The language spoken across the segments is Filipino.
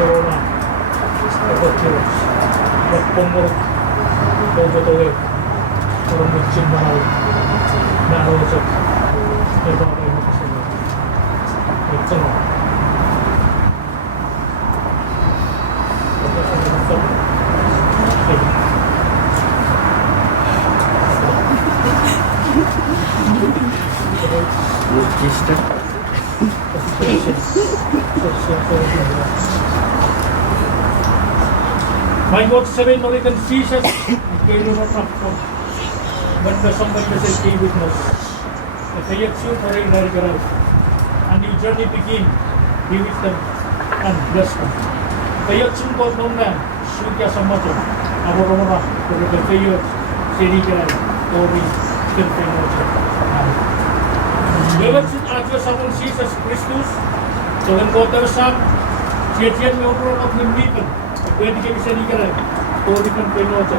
Corona, Evacuous, Magpumurot, Togotowet, Orang Mutsin Manaw, Narosot, Nababay mo kasi mo. Ito na. My God, sabihin mo rin ng Jesus, kayo na takpo. Banda sambat na sa kay witness. Kayat siya pa rin narigaraw. And your journey begin, be with them, and bless them. Kayat siya po nung na, siya sa mato, amor-amora, pero kayat sinigaraw, ori, kintayo siya. Lewat siya at Diyos among Jesus Christus, so ang kotar sa siya may upurong of limbitan. Pwede kayo sa ligaran. Pwede kang pinoto.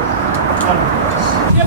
Siya